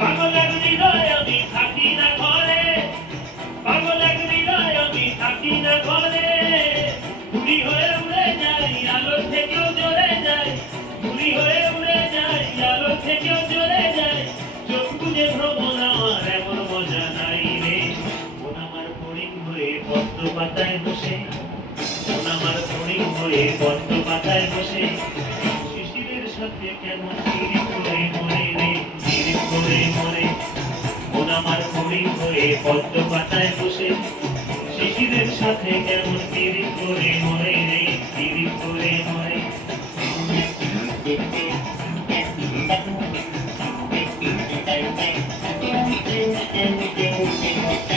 পাগলের হৃদয় আমি থাকি না ঘরে, পাগলের হৃদয় আমি থাকি না ঘরে, ঘুড়ি হয়ে উড়ে যাই আলোর থেকেও জ্বলে যাই, ঘুড়ি হয়ে উড়ে যাই আলোর থেকেও জ্বলে যাই, চোখ বুঝে ভ্রমণ আমার এমন মজা নাই রে। মন আমার ফড়িং হয়ে পদ্ম পাতায় বসে, মন আমার ফড়িং হয়ে পদ্ম পাতায় বসে, শিশিরের সাথে কেমন চিরি করে মরে রে, চিরি করে মরে। মন আমার ফড়িং হয়ে পদ্ম পাতায় বসে, শিশিরের সাথে কেমন চিরি করে মরে রে, চিরি করে মরে। Thank you.